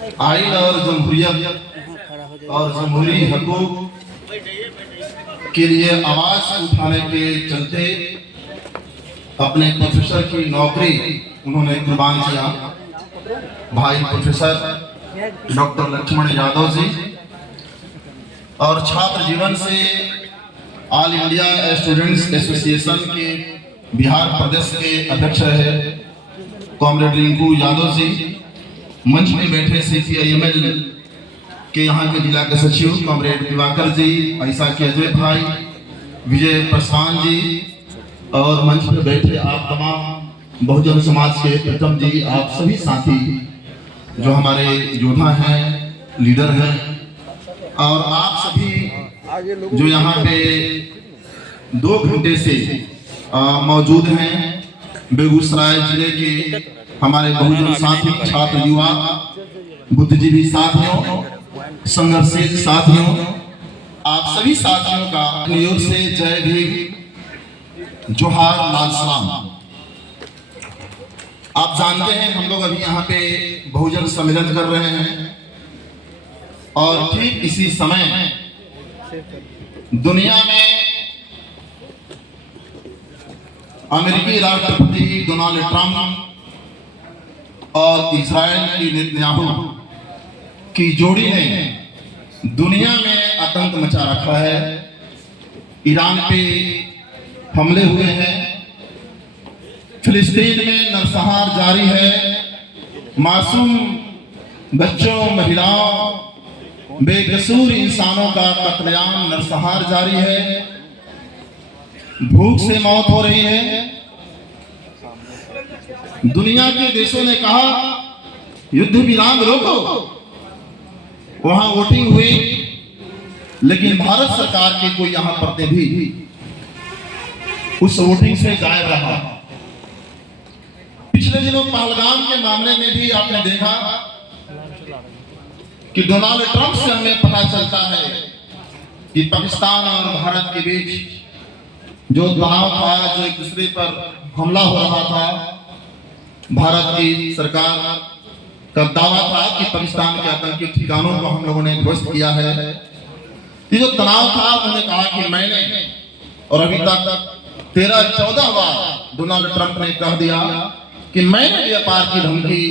आइन और जमहूरियत और जमहूरी हकूक के लिए आवाज उठाने के चलते अपने प्रोफेसर की नौकरी उन्होंने कुर्बान किया। भाई प्रोफेसर डॉक्टर लक्ष्मण यादव जी और छात्र जीवन से ऑल इंडिया स्टूडेंट्स एसोसिएशन के बिहार प्रदेश के अध्यक्ष रहे कॉमरेड रिंकू यादव जी, मंच में बैठे CPIML के यहाँ के जिला के सचिव कॉमरेड दिवाकर जी, ऐसा के अजय भाई, विजय पासवान जी और मंच में बैठे आप तमाम बहुजन समाज के प्रथम जी, आप सभी साथी जो हमारे योद्धा हैं, लीडर हैं और आप सभी जो यहाँ पे 2 घंटे से मौजूद हैं। बेगूसराय जिले के हमारे बहुजन साथी, छात्र, युवा, बुद्धिजीवी साथियों, संघर्षशील साथियों, आप सभी साथियों का अपनी ओर से जय भीम, जोहार, लाल सलाम। आप जानते हैं हम लोग अभी यहाँ पे बहुजन सम्मेलन कर रहे हैं और ठीक इसी समय दुनिया में अमेरिकी राष्ट्रपति डोनाल्ड ट्रंप और इजराइल की नेतन्याहू की जोड़ी ने दुनिया में आतंक मचा रखा है। ईरान पे हमले हुए हैं, फिलिस्तीन में नरसंहार जारी है, मासूम बच्चों, महिलाओं, बेकसूर इंसानों का कत्लेआम, नरसंहार जारी है, भूख से मौत हो रही है। दुनिया के देशों ने कहा युद्ध विराम रोको, वहां वोटिंग हुई, लेकिन भारत सरकार के कोई यहां प्रतिनिधि उस वोटिंग से गायब रहा। पिछले दिनों पहलगाम के मामले में भी आपने देखा कि डोनाल्ड ट्रंप से हमें पता चलता है कि पाकिस्तान और भारत के बीच जो तनाव था, जो एक दूसरे पर हमला हो रहा था, भारत की सरकार का दावा था कि पाकिस्तान के आतंकी ठिकानों को हम लोगों ने ध्वस्त किया है। ये जो तनाव था, उन्होंने कहा कि मैंने, और अभी तक 13-14 बार डोनाल्ड ट्रंप ने कह दिया कि मैंने व्यापार की धमकी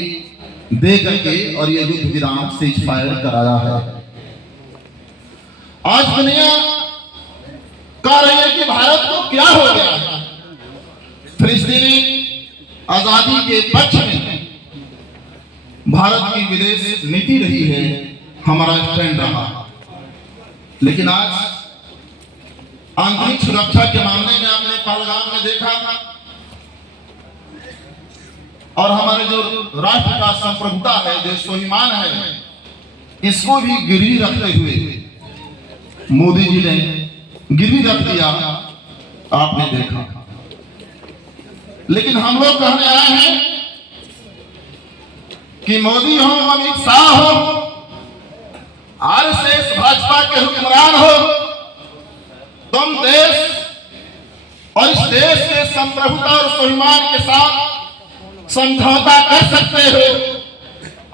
दे करके और ये युद्ध विराम सीज फायर कराया है। आज दुनिया कह रही है कि भारत को क्या हो गया है। फिलिस्तीनी आजादी के पक्ष में भारत की विदेश नीति रही है, हमारा स्टैंड रहा, लेकिन आज आंतरिक सुरक्षा के मामले में आपने पहलगाम में देखा और हमारे जो राष्ट्र का संप्रभुता है, जो स्वाभिमान है, इसको भी गिरवी रखते हुए मोदी जी ने गिरवी रख दिया, आपने देखा। लेकिन हम लोग कहने आए हैं कि मोदी हो, अमित शाह हो, RSS भाजपा के हुक्मरान हो, तुम देश और इस देश के संप्रभुता और स्वाभिमान के साथ समझौता कर सकते हो,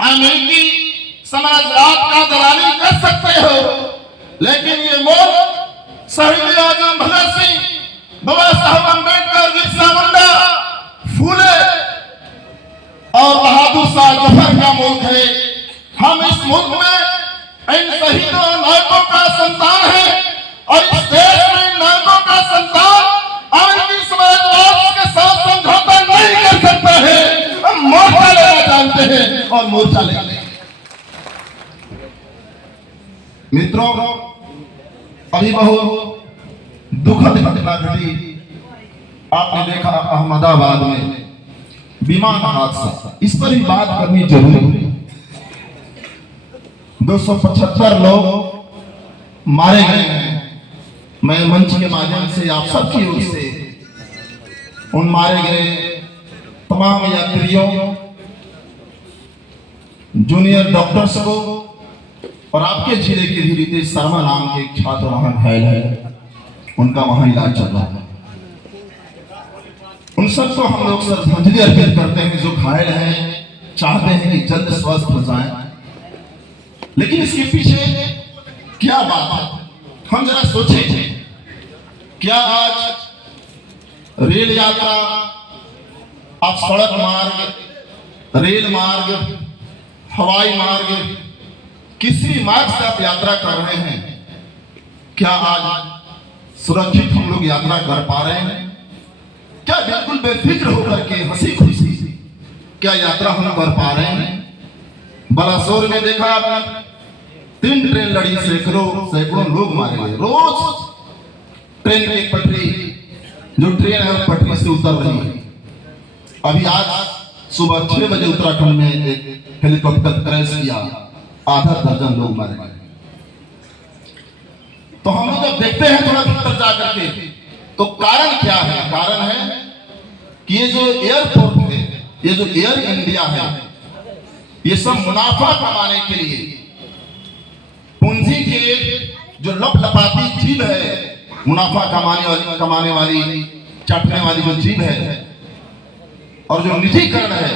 अमेरिकी साम्राज्यवाद का दलाली कर सकते हो, लेकिन ये मुल्क शहीद आजम भगत सिंह, बाबा साहब अम्बेडकर, बिरसा मुंडा, फूले और बहादुर शाह जफर का मुल्क है। हम इस मुल्क में इन शहीदों नायकों का संतान है और इस देश में नायकों का संतान अमेरिकी साम्राज्यवाद के साथ समझौता नहीं कर सकता है। हम मोर्चा लेना जानते हैं और मोर्चा लेंगे। मित्रों, अभी बहुत दुखद घटना घटी, आपने देखा अहमदाबाद में विमान हादसा, इस पर भी बात करनी जरूरी है। 275 लोग मारे गए हैं। मैं मंच के माध्यम से आप सबकी ओर से उन मारे गए तमाम यात्रियों, जूनियर डॉक्टर्स को और आपके जिले के भी रितेश शर्मा नाम के एक छात्र वहां घायल है, उनका वहां इलाज चल रहा है। उन सबको हम लोग श्रद्धांजलि अर्पित करते हैं जो घायल हैं, चाहते हैं कि जल्द स्वस्थ हो जाएं। लेकिन इसके पीछे क्या बात है, हम जरा सोचें। क्या आज रेल यात्रा, आप सड़क मार्ग, रेल मार्ग, हवाई मार्ग, किसी मार्ग से आप यात्रा कर रहे हैं, क्या आज सुरक्षित हम लोग यात्रा कर पा रहे हैं? क्या बिल्कुल बेफिक्र होकर के हंसी खुशी क्या यात्रा हम कर पा रहे हैं? बालासोर में देखा आपने, 3 ट्रेन लड़ी, सैकड़ों लोग मारे गए। रोज ट्रेन की पटरी, जो ट्रेन है पटरी से उतर रही है। अभी आज सुबह 6 बजे उत्तराखंड में एक हेलीकॉप्टर क्रैश किया, आधा दर्जन लोग मारे गए। तो हम लोग जब देखते हैं थोड़ा भीतर जाकर के, तो कारण क्या है? कारण है कि ये जो एयरपोर्ट है, ये जो एयर इंडिया है, ये सब मुनाफा कमाने के लिए, पूंजी के जो लपलपाती जीव है, मुनाफा कमाने वाली चाटने वाली जो जीव है, और जो निजीकरण है,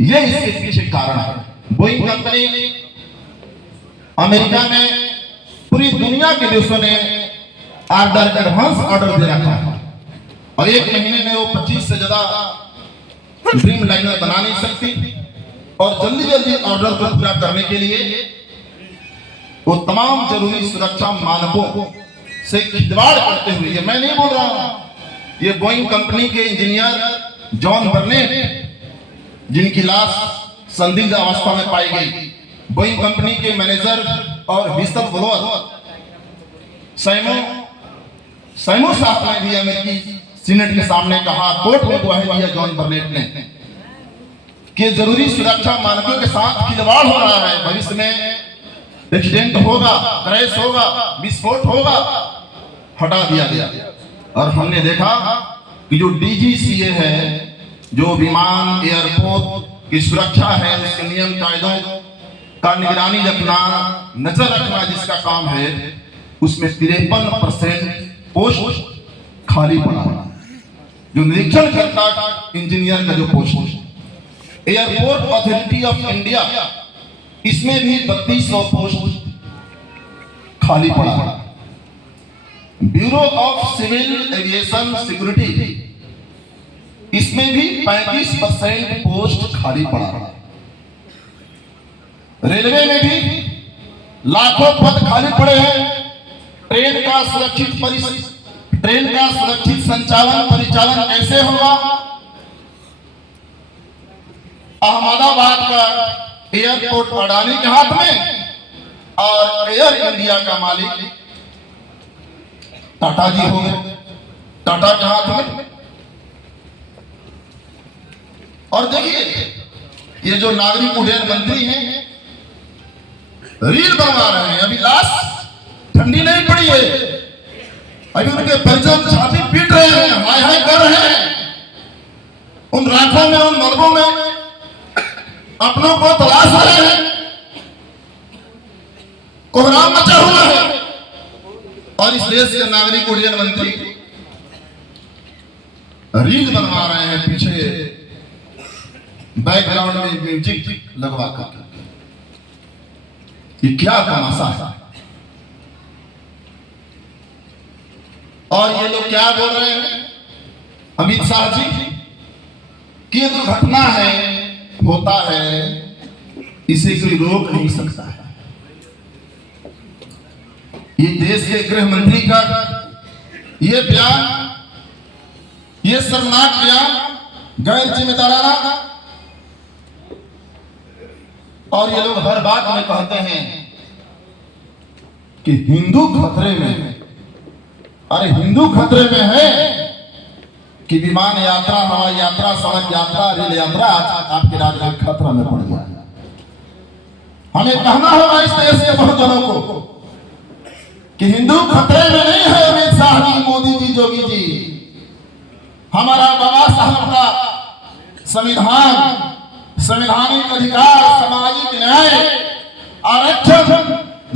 ये इसके पीछे कारण है। बोइंग कंपनी अमेरिका में पूरी दुनिया के देशों ने एडवांस ऑर्डर दे रखा है, और 1 महीने में वो 25 से ज्यादा ड्रीम लाइनर बना नहीं सकती, और जल्दी जल्दी ऑर्डर को पूरा करने के लिए वो तमाम जरूरी सुरक्षा मानकों से खिलवाड़ करते हुए, ये मैं नहीं बोल रहा हूं, ये बोइंग कंपनी के इंजीनियर जॉन बर्नेट, जिनकी लाश संदिग्ध अवस्था में पाई गई, बोइंग कंपनी के मैनेजर और विस्तर ब्लोअर सैमो साहब ने भी अमेरिकी सीनेट के सामने कहा, कोर्ट में गवाही दिया जॉन बर्नेट ने, कि जरूरी सुरक्षा मानकों के साथ खिलवाड़ हो रहा है, भविष्य में एक्सीडेंट होगा, क्रैश होगा, विस्फोट होगा, हटा दिया गया। और हमने देखा कि जो डीजीसीए है, जो विमान एयरपोर्ट की सुरक्षा है, उसके नियम कायदों का निगरानी रखना, नजर रखना जिसका काम है, उसमें 53% पोस्ट खाली पड़ा। जो निरीक्षण करता इंजीनियर का जो post, airport authority of India, इसमें भी 3200 पोस्ट खाली पड़ा। Bureau of civil aviation security, इसमें भी 35% पोस्ट खाली पड़ा। रेलवे में भी लाखों पद खाली पड़े हैं। ट्रेन का सुरक्षित परिचालन कैसे होगा? अहमदाबाद का एयरपोर्ट अडानी के हाथ में, और एयर इंडिया का मालिक टाटा जी हो गए, टाटा के हाथ में। और देखिए, ये जो नागरिक उड्डयन मंत्री हैं, रील बनवा रहे हैं। अभी लाश ठंडी नहीं पड़ी है, अभी उनके परिजन छाती पीट रहे हैं, हाय हाय कर रहे हैं। उन राखों में, उन मलबों में अपनों को तलाश रहे हैं, कोहराम मचा हुआ है। और इस देश के नागरिक उड्डयन मंत्री रील बनवा रहे हैं, पीछे बैकग्राउंड में म्यूजिक लगवा कर। ये क्या तमाशा है? और ये लोग क्या बोल रहे हैं, अमित शाह जी, कि ये दुर्घटना है, होता है, इसे कोई रोक नहीं सकता है। ये देश के गृह मंत्री का ये बयान, ये शर्मनाक बयान गैर जिम्मेदाराना। और ये लोग हर बात में कहते हैं कि हिंदू खतरे में है। अरे हिंदू खतरे में है कि विमान यात्रा, हवाई यात्रा, सड़क यात्रा, रेल यात्रा आपके राज्य में खतरा में पड़ गया। हमें कहना होगा इस देश के बहुजनों को कि हिंदू खतरे में नहीं है। अमित शाह जी, मोदी जी, जोगी जी, हमारा बाबा साहब का संविधान, संवैधानिक अधिकार, सामाजिक न्याय, आरक्षण,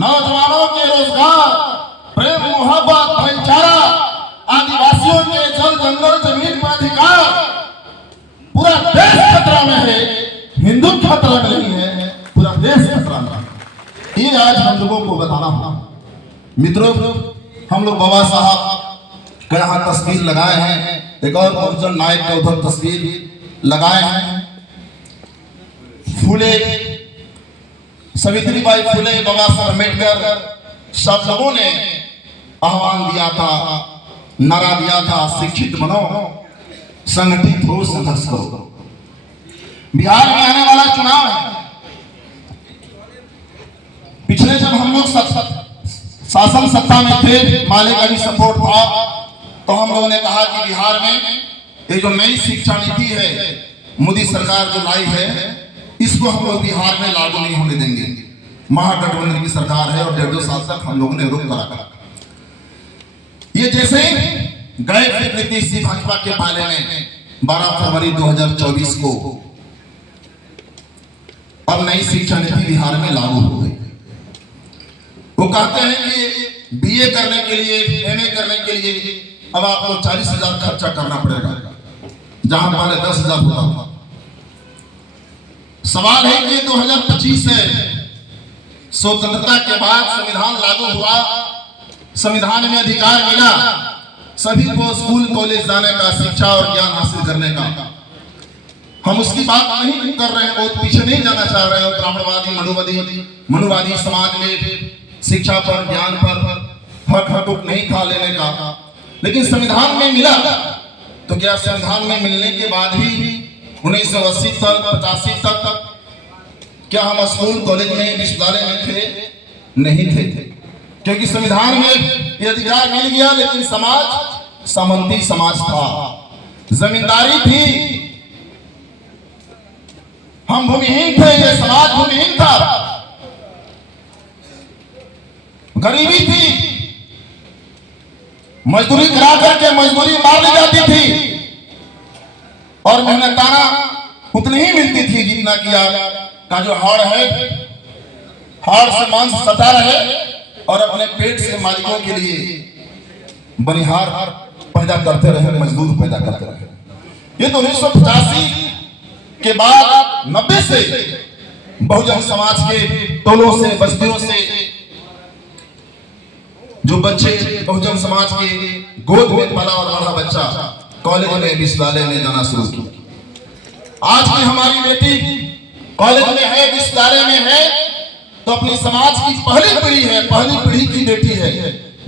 नौजवानों के रोजगार, प्रेम, मोहब्बत, भाईचारा, आदिवासियों के जल, जंगल, जमीन पर अधिकार, पूरा देश खतरा में है। हिंदू खतरा में नहीं है, पूरा देश खतरा में है। ये आज हम लोगों को बताना होगा। मित्रों, हम लोग बाबा साहब का यहाँ तस्वीर लगाए हैं, एक और बहुजन नायक का उधर तस्वीर लगाए हैं। फूले, सावित्रीबाई फूले, बाबा साहब अम्बेडकर, सब लोगों ने आह्वान दिया था, नारा दिया था, शिक्षित बनो, संगठित हो, संघर्ष करो। बिहार में आने वाला चुनाव है। पिछले जब हम लोग शासन सत्ता में थे, माले का भी सपोर्ट था, तो हम लोगों ने कहा कि बिहार में ये जो नई शिक्षा नीति है मोदी सरकार जो लाई है, इसको हम लोग बिहार में लागू नहीं होने देंगे। महागठबंधन की सरकार है और 1.5 साल तक हम लोगों ने रोक कर रखा। ये जैसे गए फिर नीतीश जी भाजपा के पाले में 12 फरवरी 2024 को अब नई शिक्षा नीति बिहार में लागू हो गई। वो कहते हैं कि बीए करने के लिए, एमए करने के लिए अब आपको 40,000 खर्चा करना पड़ेगा, जहां पहले 10,000 होता था। सवाल है कि 2025 से स्वतंत्रता के बाद संविधान लागू हुआ, संविधान में अधिकार मिला सभी को स्कूल कॉलेज जाने का, शिक्षा और ज्ञान हासिल करने का। हम उसकी बात नहीं कर रहे हैं, बहुत पीछे नहीं जाना चाह रहे हैं। ब्राह्मणवादी मनुवादी समाज में शिक्षा पर, ज्ञान पर हक नहीं था लेने का, लेकिन संविधान में मिला। तो क्या संविधान में मिलने के बाद भी 1980 तक 85 तक क्या हम स्कूल कॉलेज में, विश्वविद्यालय में थे? नहीं थे, क्योंकि संविधान में ये अधिकार मिल गया, लेकिन समाज सामंती समाज था, जमींदारी थी, हम भूमिहीन थे, ये समाज भूमिहीन था, गरीबी थी, मजदूरी करा करके मजदूरी मार ली जाती थी और मेहनताना उतनी ही मिलती थी जितना कि का जो हाड़ है, हाड़ से मांस सता रहे और अपने पेट से मालिकों के लिए बनिहार पैदा करते रहे, मजदूर पैदा करते रहे। ये तो 1985 के बाद 90 से बहुजन समाज के टोलों से, बस्तियों से जो बच्चे बहुजन समाज के गोद में पला और बड़ा बच्चा कॉलेज में, विश्वविद्यालय में जाना शुरू किया। आज भी हमारी बेटी कॉलेज में है, विश्वविद्यालय में है, तो अपनी समाज की पहली पीढ़ी है, पहली पीढ़ी की बेटी है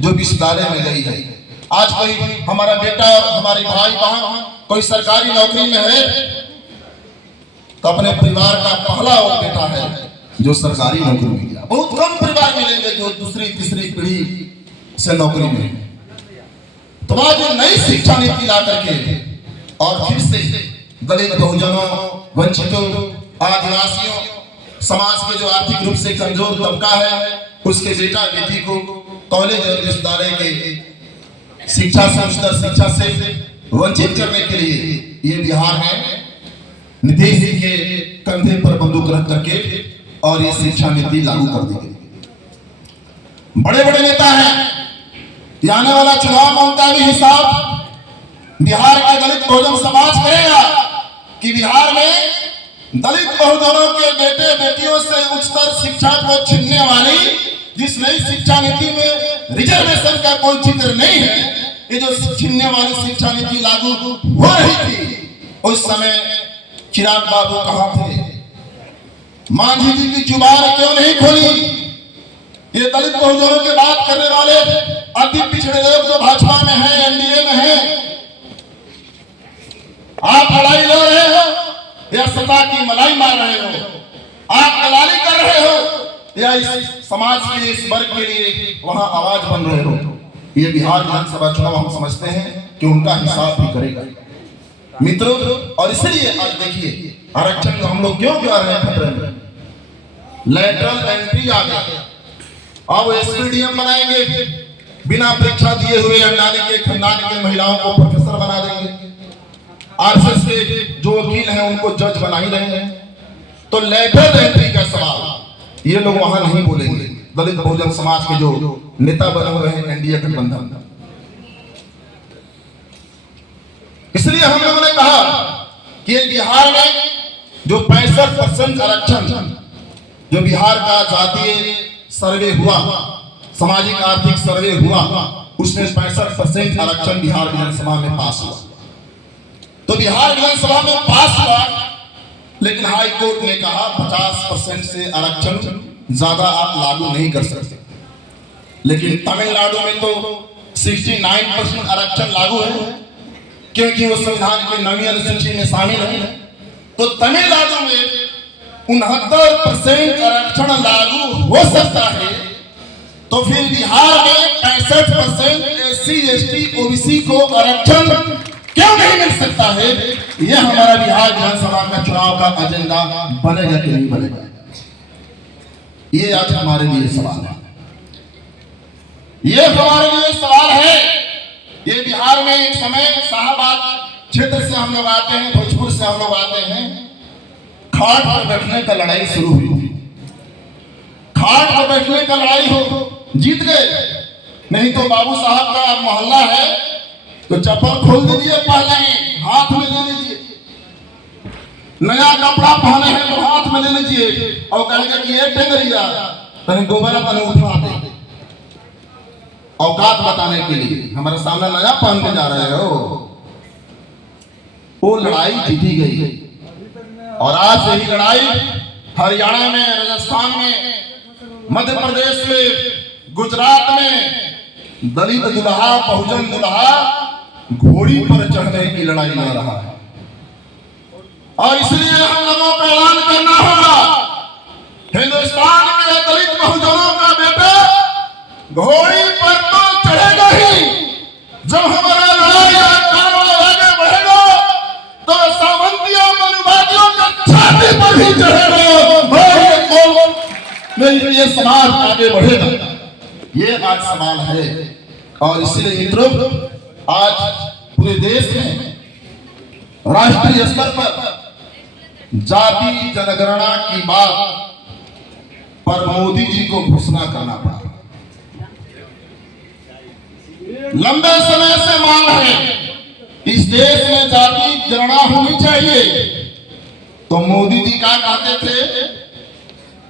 जो विश्वविद्यालय में गई है। आज कोई हमारा बेटा और हमारे भाई बहन कोई सरकारी नौकरी में है, तो अपने परिवार का पहला वो बेटा है जो सरकारी नौकरी में गया। बहुत कम परिवार मिलेंगे जो दूसरी तीसरी पीढ़ी से नौकरी में। तो आज नई शिक्षा नीति ला करके और फिर से दलित, बहुजनों, वंचितों, आदिवासियों, समाज के जो आर्थिक रूप से कमजोर तबका है, उसके बेटा बेटी को कॉलेज और विश्वविद्यालय के शिक्षा से, उच्चतर शिक्षा से वंचित करने के लिए ये बिहार में नीतीश जी के कंधे पर बंदूक रख करके और ये शिक्षा नीति लागू कर दी गई। बड़े बड़े नेता हैं, आने वाला चुनाव में उनका भी हिसाब बिहार के दलित बहुजन समाज करेगा कि बिहार में दलित बहुजनों के बेटे बेटियों से उच्चतर शिक्षा को छीनने वाली जिस नई शिक्षा नीति में रिजर्वेशन का कोई जिक्र नहीं है, ये जो छीनने वाली शिक्षा नीति लागू हो रही थी, उस समय चिराग बाबू कहां थे? मांझी जी की जुबान क्यों नहीं खोली? ये दलित बहुजनों के बात करने वाले अति पिछड़े लोग जो भाजपा में हैं, एनडीए में हैं, आप लड़ाई लड़ रहे हो या सत्ता की मलाई मार रहे हो? आप दलाली कर रहे हो या इस समाज के, इस वर्ग के लिए वहां आवाज बन रहे हो? ये बिहार विधानसभा चुनाव हम समझते हैं कि उनका हिसाब भी करेगा मित्रों। और इसलिए आज देखिए आरक्षण को हम लोग क्यों जा रहे हैं खतरे में? लैटरल एंट्री आ गया, अब एसपीडीएम बनाएंगे, बिना परीक्षा दिए हुए अंडानी के खानदान के महिलाओं को प्रोफेसर बना देंगे, आरएसएस के जो वकील हैं उनको जज बना ही रहे हैं। तो लैटरल एंट्री का सवाल ये लोग वहां नहीं बोलेंगे, दलित बहुजन समाज के जो नेता बने हुए हैं एनडीए गठबंधन। इसलिए हम लोगों ने कहा कि बिहार में जो 65% आरक्षण जो बिहार का जातीय सर्वे हुआ, सामाजिक आर्थिक सर्वे हुआ, उसमें 65% आरक्षण बिहार विधानसभा में पास हुआ। तो बिहार विधानसभा में पास हुआ, लेकिन हाई कोर्ट ने कहा 50% से आरक्षण ज्यादा आप लागू नहीं कर सकते। लेकिन तमिलनाडु में तो 69% आरक्षण लागू है, क्योंकि वो संविधान की 9वीं अनुसूची में शामिल है। तो तमिलनाडु में 69% आरक्षण लागू हो सकता है, तो फिर बिहार में 65% SC ST OBC को आरक्षण क्यों नहीं मिल सकता है? यह हमारा बिहार विधानसभा का चुनाव का एजेंडा बनेगा कि नहीं बनेगा, ये आज हमारे लिए सवाल है। ये हमारे लिए सवाल है। ये बिहार में एक समय शाहबाद क्षेत्र से हम लोग आते हैं, भोजपुर से हम लोग आते हैं, खाट पर बैठने का लड़ाई शुरू हुई। खाट पर बैठने का लड़ाई हो, जीत गए। नहीं तो बाबू साहब का मोहल्ला है तो चप्पल खोल दीजिए, पहले ही हाथ में ले लीजिए। नया कपड़ा पहने हैं तो हाथ में ले लीजिए और कहेंगे कि ये टेंगरिया तने गोबरा तने उठा दे, औकात बताने के लिए हमारे सामने नया पहन के जा रहे हो। वो लड़ाई जीती गई और आज यही लड़ाई हरियाणा में, राजस्थान में, मध्य प्रदेश में, गुजरात में दलित दुल्हा, बहुजन दुल्हा घोड़ी पर चढ़ने की लड़ाई लड़ रहा है। और इसलिए हम लोगों को ऐलान करना होगा, हिंदुस्तान के दलित बहुजनों का बेटा घोड़ी पर तो चढ़ेगा ही। जब हमारा लड़ाई आगे बढ़ेगा तो सामंतियों मनुवादियों का छाती पर ही चढ़ेगा, ये समाज आगे बढ़ेगा। ये आज सवाल है। और इसलिए मित्रों, आज पूरे देश में राष्ट्रीय स्तर पर जाति जनगणना की बात पर मोदी जी को घोषणा करना पड़ा। लंबे समय से मांग है इस देश में जाति जनगणना होनी चाहिए। तो मोदी जी क्या कहते थे?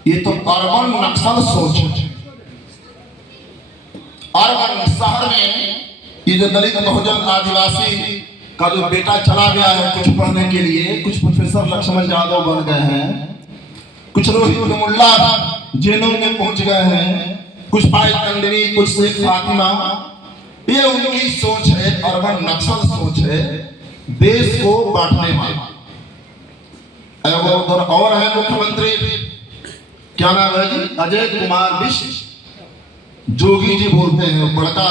ये तो अर्बन नक्सल सोच है। अर्बन शहर में ये जो दलित बहुजन आदिवासी का जो बेटा चला गया है कुछ पढ़ने के लिए, कुछ प्रोफेसर लक्ष्मण यादव बन गए हैं, कुछ रोहित मुल्ला जेलों में पहुंच गए हैं, कुछ भाई तंडवी, कुछ शेख फातिमा, ये उनकी सोच है, अर्बन नक्सल सोच है, देश को बांटने वाला। और है मुख्यमंत्री, क्या नाम है जी? अजय कुमार मिश्र, जोगी जी बोलते हैं, बड़का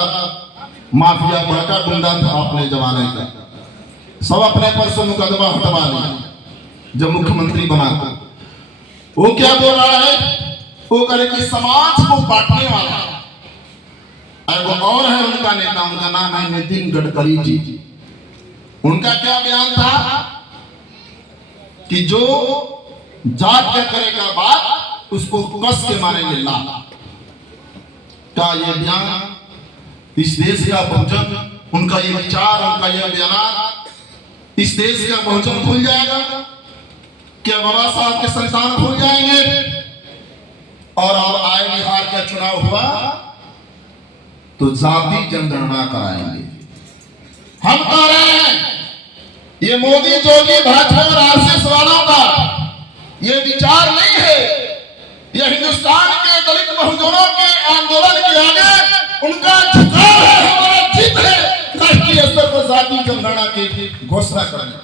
माफिया, बड़का गुंडा था अपने जमाने का, सब अपने पर से मुकदमा हटवा लिया जब मुख्यमंत्री बना था। वो क्या बोल रहा है? वो करे कि समाज को बांटने वाला। और है उनका नेता, उनका नाम है नितिन गडकरी जी। उनका क्या बयान था कि जो जात के करेगा बात उसको कस के मारेंगे लात। का ये बयान इस देश का बहुजन, उनका ये विचार, उनका ये बयान इस देश का बहुजन भूल जाएगा? क्या बाबा साहब के संतान भूल जाएंगे? और आए बिहार का चुनाव हुआ तो जाति जनगणना कराएंगे। हम कह रहे हैं ये मोदी, जोगी, भाजपा और आरएसएस वालों का ये विचार नहीं है। ये हिंदुस्तान के दलित बहुजनों के आंदोलन के आगे उनका झुकाव है, हमारा जिद है राष्ट्रीय स्तर पर जाति जनगणना की घोषणा करेंगे।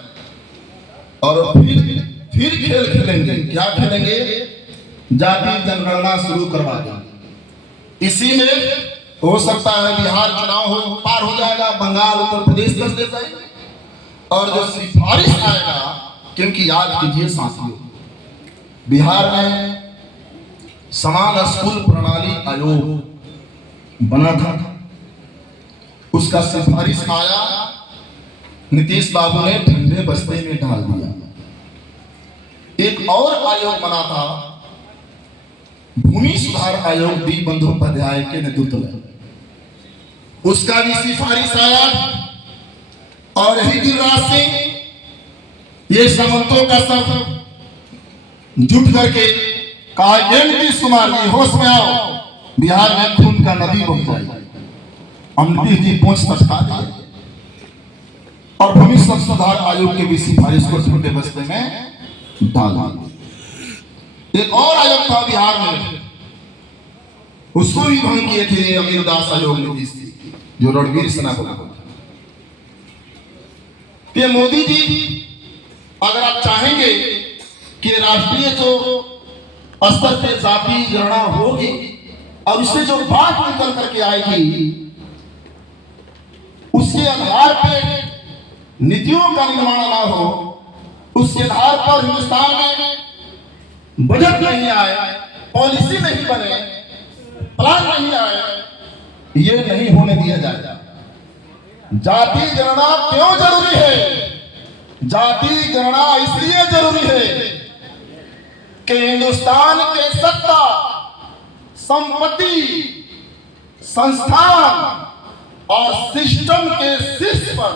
और फिर खेल खेलेंगे। क्या खेलेंगे? जाति जनगणना शुरू करवा देंगे। इसी में हो सकता है बिहार चुनाव हो पार हो जाएगा, बंगाल, उत्तर प्रदेश कर दे जाएंगे। और जो सिफारिश आएगा, क्योंकि याद कीजिए साथियों, बिहार में समान स्कूल प्रणाली आयोग बना था, उसका सिफारिश आया, नीतीश बाबू ने ठंडे बस्ते में डाल दिया। एक और आयोग बना था, भूमि सुधार आयोग, डी बंदोपाध्याय के नेतृत्व में, उसका भी सिफारिश आया। और यही गिरिराज सिंह ये सामंतों का सब जुट करके कहा, नीतीश कुमार जी होश में आओ, बिहार में खून का नदी बह जाए। हम नीतीश जी पहुंच सका दिए और भूमि संशोधन आयोग के भी सिफारिश को छोटे बस्ते में डाला। एक और आयोग था बिहार में, उसको भी भंग किए थे अमीर दास आयोग नीतीश जी, जो रणवीर सिन्हा को था। ये मोदी जी, अगर आप चाहेंगे कि राष्ट्रीय जो स्तर पे जाति गणना होगी और इससे जो बात निकल करके आएगी उसके आधार पे नीतियों का निर्माण ना हो, उसके आधार पर हिंदुस्तान में बजट नहीं आए, पॉलिसी नहीं बने, प्लान नहीं आए, ये नहीं होने दिया जाएगा। जाति गणना क्यों जरूरी है? जाति गणना इसलिए जरूरी है कि हिंदुस्तान के सत्ता, संपत्ति, संस्थान और सिस्टम के शीर्ष पर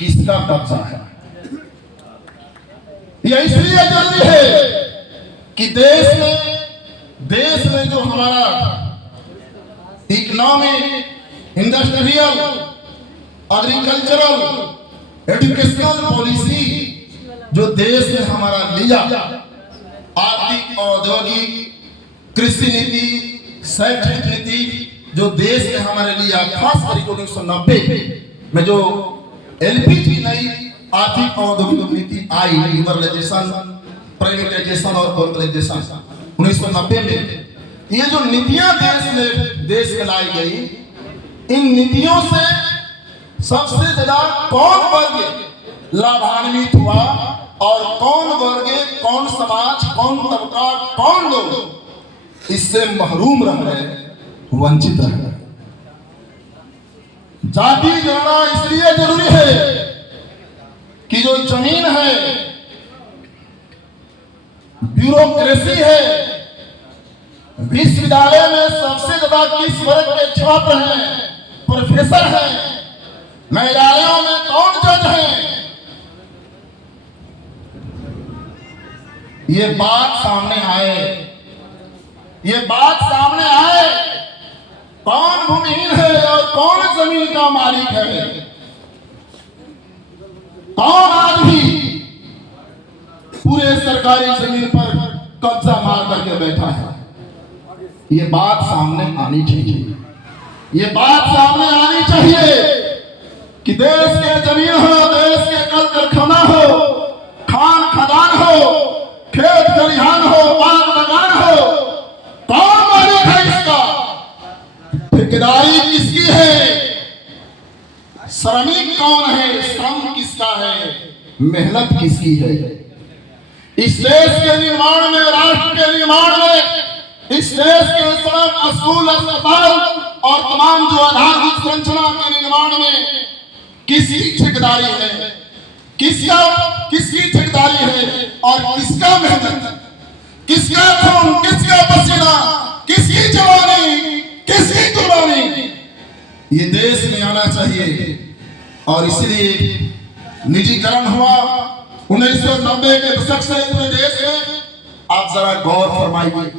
किसका कब्जा है। यह इसलिए जरूरी है कि देश में जो हमारा economic, industrial, agricultural, educational policy जो देश ने हमारा लिया, आर्थिक, औद्योगिक, कृषि नीति, शैक्षणिक नीति जो देश ने हमारे लिया, खासकर 1990 में जो एलपीजी नई आर्थिक औद्योगिक नीति आई, लिबरलाइजेशन, प्राइवेटाइजेशन और ग्लोबलाइजेशन 1990 में, ये जो नीतियां देश में लाई गई, इन नीतियों से सबसे ज्यादा कौन वर्ग लाभान्वित हुआ और कौन वर्ग, कौन समाज, कौन तबका, कौन लोग इससे महरूम रह गए, वंचित रह गए। जाति गणना इसलिए जरूरी है कि जो जमीन है, ब्यूरोक्रेसी है, विश्वविद्यालय में सबसे ज्यादा किस वर्ग के छात्र हैं, प्रोफेसर हैं, न्यायालयों में कौन जज हैं, ये बात सामने आए, कौन भूमिहीन है और कौन जमीन का मालिक है, कौन आज भी पूरे सरकारी जमीन पर कब्जा मार करके बैठा है। ये बात सामने आनी चाहिए, ये बात सामने आनी चाहिए कि देश के जमीन हो, देश के कल कारखाना हो, खान खदान हो, खेत खलिहान हो, बाग बगान हो, कौन मालिक है इसका? ठेकेदारी किसकी है? श्रमिक कौन है? श्रम किसका है? मेहनत किसकी है? इस देश के निर्माण में, राष्ट्र के निर्माण में, इस देश के सड़क, स्कूल, अस्पताल और तमाम जो आधारभूत संरचना के निर्माण में किसकी ठेकेदारी है? किसकी ठेकेदारी है और किसका मेहनत, किसका खून, किसका पसीना, किसकी जवानी, किसकी कुर्बानी, ये देश में आना चाहिए। और इसलिए निजीकरण हुआ 1990 के दशक से पूरे देश में। आप जरा गौर फरमाइए,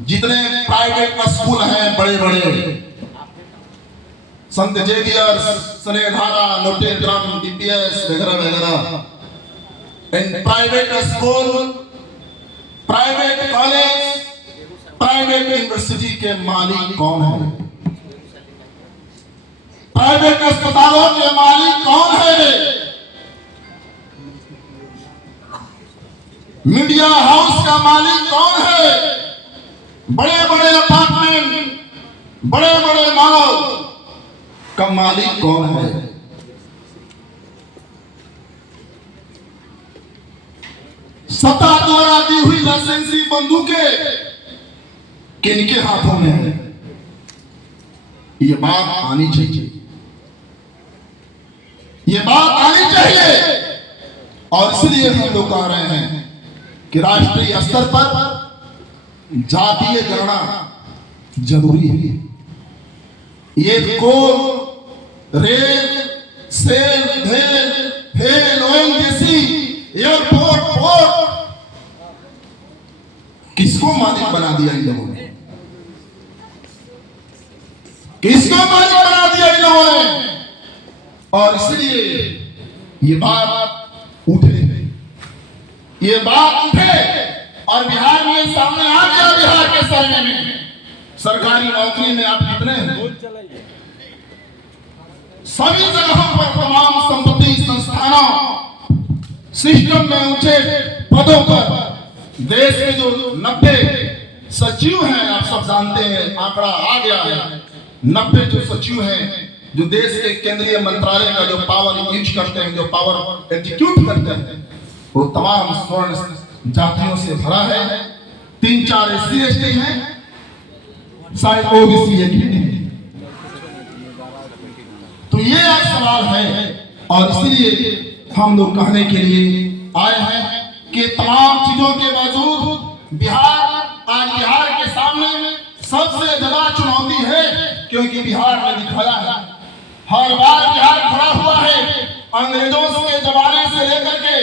जितने प्राइवेट स्कूल हैं बड़े बड़े, संत जेवियर, स्नेहधारा, नोटे ड्रम, डीपीएस वगैरह वगैरह, in private school, private college, private university के मालिक कौन है? प्राइवेट अस्पतालों के मालिक कौन है? मीडिया हाउस का मालिक कौन है? बड़े बड़े अपार्टमेंट, बड़े बड़े मॉल का मालिक कौन है? सत्ता द्वारा दी हुई लाइसेंसी बंदूकें किनके हाथों में है? ये बात आनी चाहिए, ये बात आनी चाहिए। और इसलिए हम लोग कह रहे हैं कि राष्ट्रीय स्तर पर जातीय गणना जरूरी है। ये कोल, रेल, सेल, भेल, फेल, ओएनजीसी, एयरपोर्ट, पोर्ट किसको मालिक बना दिया इन लोगों ने? किसको मालिक बना दिया इन लोगों ने। और इसलिए ये बात उठे, ये बात उठे और बिहार में सामने आ गया। बिहार के सर्वे में सरकारी नौकरी में आप कितने हैं? सभी जगहों पर तमाम संपत्ति संस्थानों सिस्टम में ऊंचे पदों पर देश के जो 90 सचिव हैं, आप सब जानते हैं, आंकड़ा आ गया है। 90 जो सचिव हैं जो देश के केंद्रीय मंत्रालय का जो पावर यूज करते हैं, जो पावर एग्जीक्यूट करते हैं, वो तमाम स्वर्ण जातियों से भरा है। 3-4 SC ST हैं, शायद OBC है। तो ये एक सवाल है और इसलिए हम लोग कहने के लिए आए हैं कि तमाम चीजों के बावजूद बिहार के सामने सबसे ज्यादा चुनौती है, क्योंकि बिहार ने दिखाया है हर बार बिहार खड़ा हुआ है अंग्रेजों के जमाने से लेकर के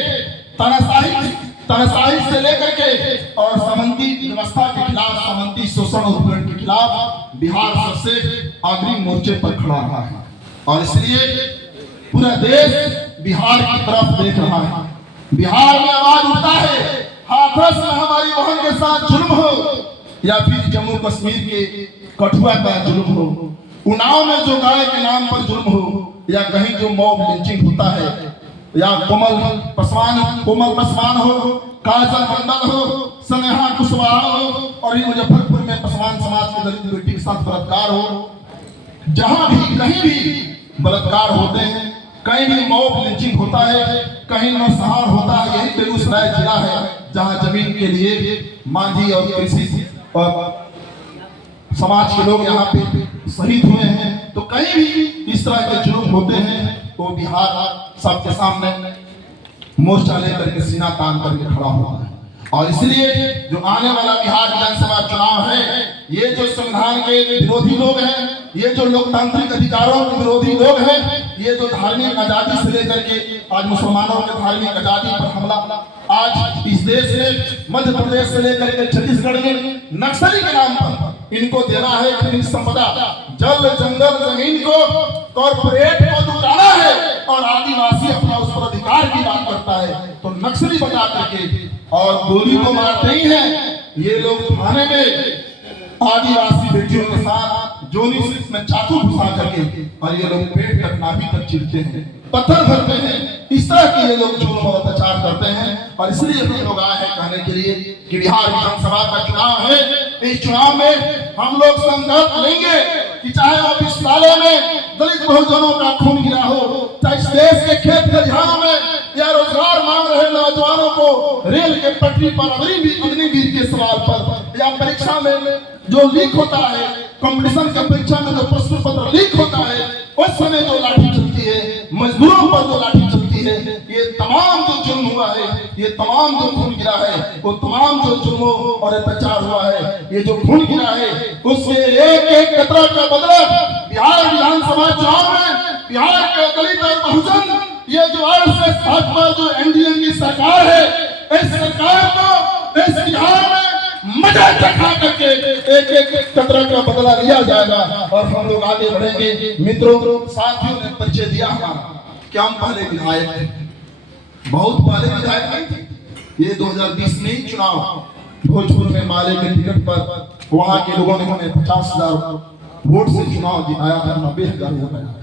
तानाशाही से लेकर के और सामंती व्यवस्था के खिलाफ, सामंती शोषण और उत्पीड़न के खिलाफ बिहार सबसे अग्रिम मोर्चे पर खड़ा रहा है। और इसलिए पूरा देश बिहार की तरफ देख रहा है। बिहार में आवाज उठता है, हाथरस में हमारी बहन के साथ जुल्म हो या फिर जम्मू कश्मीर के कठुआ का जुल्म हो, उन्नाव में जो गाय के नाम पर जुल्म हो, या कहीं जो मॉब लिंचिंग होता है, या कोमल पासवान हो, काजल मंडल हो, स्नेहा कुशवाहा हो, और मुजफ्फरपुर में पासवान समाज की दलित बेटी के साथ बलात्कार हो, जहां भी कहीं भी बलात्कार होते हैं, कहीं भी मॉब लिंचिंग होता है, कहीं नरसंहार होता है। यही बेगूसराय जिला है जहां जमीन के लिए मांझी और कृषि और समाज के लोग यहाँ पे शहीद हुए हैं। तो कहीं भी इस तरह के जुल्म होते हैं तो बिहार सबके सामने मोर्चा लेकर के सीना तान करके खड़ा हुआ है। और इसलिए जो आने वाला बिहार विधानसभा चुनाव है, ये जो संविधान के विरोधी लोग हैं, ये जो लोकतांत्रिक अधिकारों के विरोधी लोग हैं, ये जो धार्मिक आजादी से लेकर के आज मुसलमानों के धार्मिक आजादी पर हमला, आज इस देश में मध्य प्रदेश से लेकर के छत्तीसगढ़ में नक्सली के नाम पर इनको देना है खनिज संपदा, जल जंगल जमीन को कॉर्पोरेट को लुटाना है, और आदिवासी अपना उस पर अधिकार की बात करता है तो नक्सली बता करके और गोली को मारते ही हैं। ये लोग थाने में आदिवासी बेटियों के साथ जोनी सिर्फ में चाकू घुसा करके और ये लोग पेट तक नाभि तक चीरते हैं, पत्थर भरते हैं। इस तरह के ये लोग जुल्म और अत्याचार करते हैं। और इसलिए हम लोग आए हैं कहने के लिए कि बिहार विधानसभा का चुनाव है। इस चुनाव में हम लोग संकल्प लेंगे कि चाहे ऑफिसालय में दलित बहुजनों का खून गिरा हो, चाहे इस देश के खेत खलिहानों में या रोजगार मांग रहे नौजवानों को रेल के पटरी पर अग्निवीर के सवाल पर, या परीक्षा में जो लीक होता है, कंपटीशन के परीक्षा में जो प्रश्न पत्र लीक होता है, उस समय जो लाठी चलती है, मजदूरों पर जो लाठी चलती है, ये तमाम जो जुल्म हुआ है, ये तमाम जो खून गिरा है, वो तमाम जो जुल्मों और अत्याचार हुआ है, ये जो खून गिरा है, उसके एक एक कतरा का बदला बिहार विधानसभा चुनाव में बिहार के दलित और बहुजन, ये जो आरएसएस भाजपा जो एनडीए की सरकार है, इस सरकार को इस बिहार में मजा चखा करके एक एक कतरा का बदला लिया जाएगा और हम लोग आगे बढ़ेंगे। मित्रों, साथियों ने परिचय दिया हमारा कि हम पहले विधायक थे, बहुत पहले विधायक नहीं थे। ये 2020 में चुनाव भोजपुर में माले के टिकट पर वहां के लोगों ने हमें 50,000 वोट से चुनाव जिताया था, 90,000 वोट आया।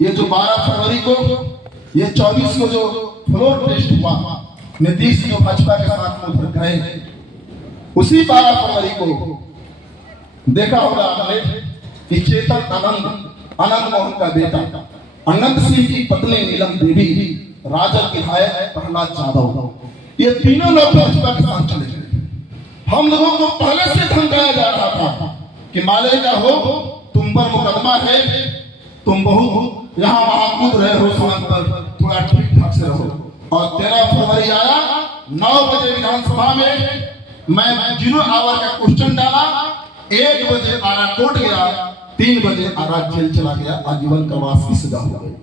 ये जो 12 फरवरी को, ये 24 को जो फ्लोर टेस्ट हुआ, नीतीश जो भाजपा के साथ में उधर गए, उसी 12 फरवरी को देखा होगा आपने कि चेतन आनंद मोहन का बेटा अनंत सिंह की पत्नी नीलम देवी, राजद विधायक प्रहलाद यादव, ये तीनों लोग भाजपा के साथ चले गए। हम लोगों को पहले से धमकाया जा रहा था कि माले का हो, तुम पर मुकदमा है, तुम बहुत यहाँ वहां कूद रहे हो, सड़क पर थोड़ा ठीक ठाक से रहो। और 13 फरवरी आया, 9 बजे विधानसभा में मैं 0 आवर का क्वेश्चन डाला, 1 बजे आरा कोर्ट गया, 3 बजे आरा जेल चला गया, आजीवन कारावास की सजा हो गई।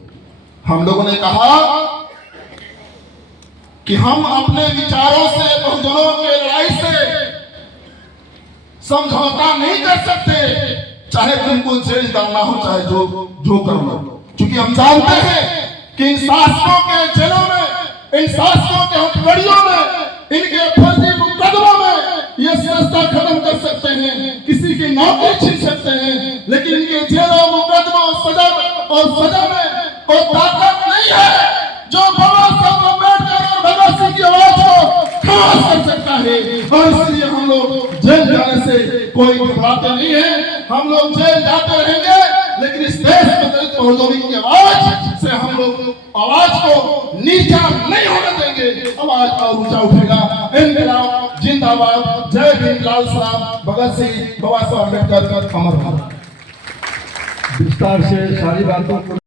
हम लोगों ने कहा कि हम अपने विचारों से, बहुजनों के लड़ाई से समझौता नहीं कर सकते, चाहे तुमको जेल डालना हो, चाहे जो करना हो, क्योंकि हम जानते हैं कि इन शासकों के जेलों में, इन शासकों के हथकड़ियों में, इनके फर्जी मुकदमों में ये संस्था खत्म कर सकते हैं, किसी की नौकरी छीन सकते हैं, लेकिन इनके जेलों, मुकदमों, सजा में कोई ताकत नहीं है जो बाबा साहब अम्बेडकर और भगत सिंह की आवाज को खामोश कर सकता है। और इसलिए हम लोग जेल जाने से कोई घबराते नहीं है। हम लोग जेल जाते रहेंगे, लेकिन इस देश में दलित मजदूरी की आवाज से हम लोग आवाज को नीचा नहीं होने देंगे। आवाज और ऊंचा उठेगा। इनकलाब जिंदाबाद। जय भीम, लाल सलाम, भगत सिंह, बाबा साहब अम्बेडकर, अमर रहो। विस्तार से सारी बातों को